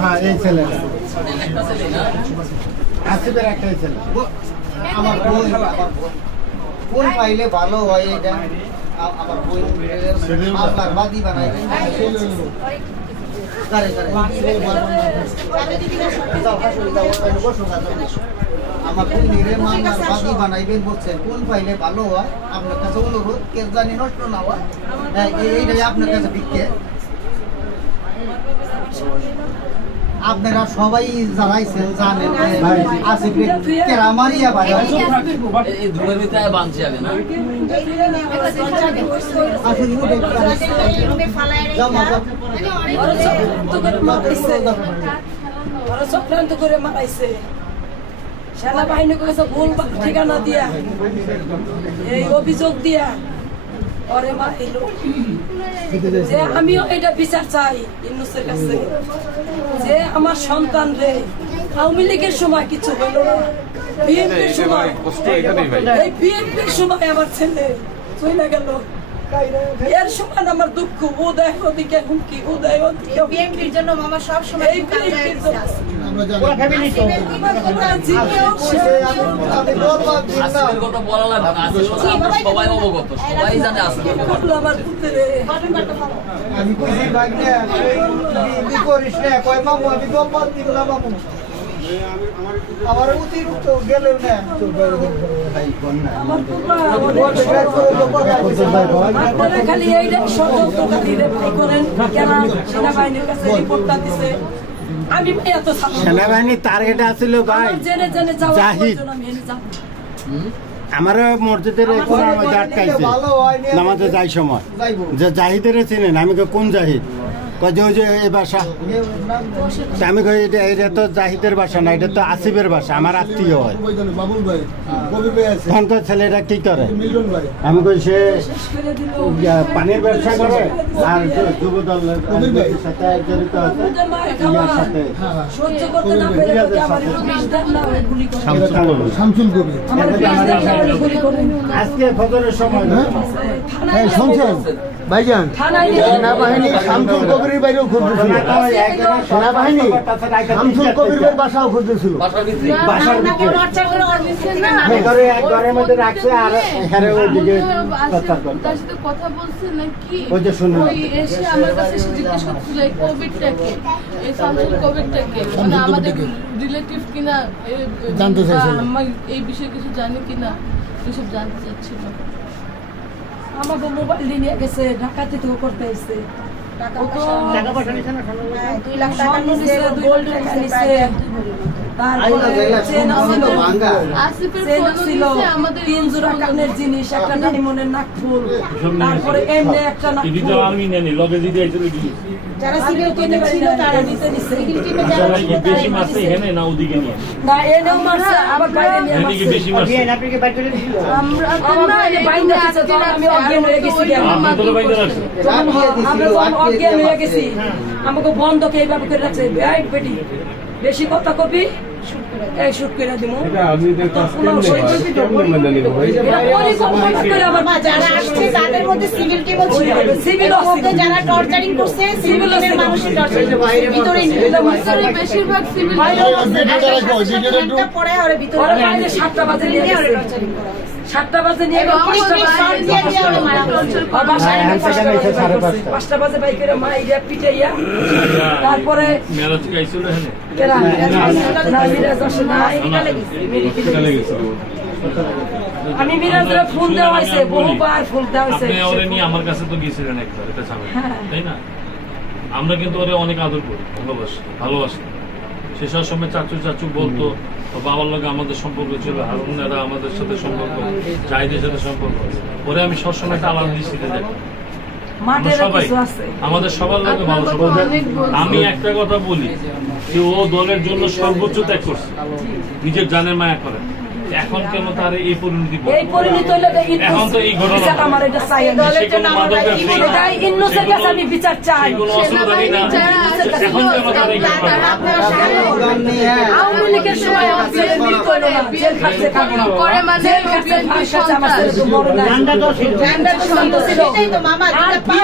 হ্যাঁ এই ছেলে আসিফের একটাই ছেলে। আমার কোন পাইলে ভালো হয় এটা আমার বই মামলার বাদী বানাইবেন। আমার কোন নিরে মামলার বাদী বানাইবেন বলছেন, কোন পাইলে ভালো হয় আপনার কাছে অনুরোধ, কে জানি নষ্ট না হয় এইটাই আপনার কাছে ভিক্ষে। আপনারা সবাই জানাইছেন জানেন আসিফের কেরামারিয়া ভাই এই ধুমের ভিতরে বানছি আগে না চক্রান্ত করে মারাইছে সেনাবাহিনী করেছে ভুল ঠিকানা দিয়া এই অভিযোগ দিয়া ওরে মারিল। যে আমিও এটা বিচার চাই ইউনূসের কাছে, যে আমার সন্তান রে আওয়ামী লীগের সময় কিছু হলো না, বিএনপির সময় এই বিএনপির সময় আমার ছেলে চলে গেল, এর সমান আমার দুঃখ। উদয় ওদিকে হুমকি, উদয় ওদিকে বিএনপির জন্য মামা সব সময় এই বিএনপির জন্য সবাই অবগত, সবাই জানে আমার পুত্রে আমি কইছি ভাই না করিস না কয় মামু আমি গোপাল দিব না মামু আমার অতিরিক্ত গেলেও না খালি এইটা করেন সেনাবাহিনীর কাছে রিপোর্টটা দিছে। আমি এত সেনাবাহিনীর টার্গেট আছিল ভাই জেনে জেনে জাহিদ, আমার মসজিদের মধ্যে আটকাইছে নামাজে যাই সময়, যে জাহিদের চিনেন? আমি কোন জাহিদ? কয় যে এই বাসা। আমি কই এটা তো জাহিদের বাসা না, এটা তো আসিফের বাসা, আমার আত্মীয় হয়। তখন ছেলেটা কি করে? আমি কই সে পানির ব্যবসা করে আর যুব দলের সাথে জড়িত আছে, শামসুল কবির। আজকে ফজরের সময় শুনছেন ভাইজান, সেনাবাহিনী শামসুল কবিরের বাইরেও খুঁজতেছিল, সেনাবাহিনী শামসুল কবিরের বাসাও খুঁজতেছিল, বাসার ঘরের মধ্যে রাখছে আর এখানে ওইদিকে কথা বলছে নাকি ওই যে শুনুন এসে আমার কাছে জিজ্ঞেস করছিল এই কোভিডটাকে, এই শামসুল কোভিডটাকে মানে আমাদের রিলেটিভ কিনা, জানতে চাইছিল, আমার এই বিষয়ে কিছু জানি কিনা এসব জানতে চাচ্ছিল। আমাকে মোবাইল নিয়ে গেছে, ডাকাতি তো করতে এসে টাকা পয়সা নিছে না, 2 লাখ টাকা নিছে, গোল্ড নিছে, তিন জোড়া কানের জিনিস, একটা ডায়মন্ডের নাকফুল, তারপরে এমনি একটা নাকফুল। যারা সিভিল টিমে ছিল তারা নিতে নিছে, যারা বেশি মারছে এখানে না ওদিকে নিয়ে না, এনেও মারছে আবার বাইরে নিয়ে মারছে। বেশি মারছে আপনি কি বাইরে দিছিল? আমরা এই বাইন্দা আছে তো আমি অজ্ঞান হয়ে গেছি, আমরা তো বাইন্দা রাখছি, আমরা অজ্ঞান হয়ে গেছি, আমাকে বন্ধ কে এইভাবে করে রাখছে। রাইট বেটি বেশি কথা কবি এই শুট করে দিমু, এটা আপনাদের কাজ কেমনে মানে নিব ভাই? যারা আসছে তাদের মধ্যে সিভিল টিমও ছিল, সিভিল মধ্যে যারা টর্চারিং করছে সিভিলের মানুষের টর্চারিং ভিতরে বেশিরভাগ সিভিল একটা পড়ে আর ভিতরে 7টা বাজে নিয়ে টর্চারিং করা হয়েছে, 7টা বাজে নিয়ে 5টা বাজে বাইক করে মাইরা পিটাইয়া তারপরে মেরাজ গাইছিল আমি মিরাজের ফোন দেওয়া হয়েছে, বহুবার ফোন দেওয়া হয়েছে। আপনি ওরে নিয়ে আমার কাছে তো গিয়েছিলেন একবার, এটা তাই না? আমরা কিন্তু ওরে অনেক আদর করি, ভালোবাসি। সে সব সময় চাচু চাচু বলতো, বাবার লগে আমাদের সম্পর্ক ছিল, হারুনেরা আমাদের সাথে সম্পর্ক, জাহিদের সাথে সম্পর্ক। ওরে আমি সবসময় একটা আলাদা দৃষ্টিতে দেখি, আমাদের সবার লোকে ভালো। আমি একটা কথা বলি যে ও দলের জন্য সর্বোচ্চ ত্যাগ করছে, নিজের জানের মায়া করে। এখন কেন তার এই পরিণতি? এখন তো এই ঘটনা আমি বিচার চাই, এখন কেন তার এই আওয়ামী লীগের সময় আমার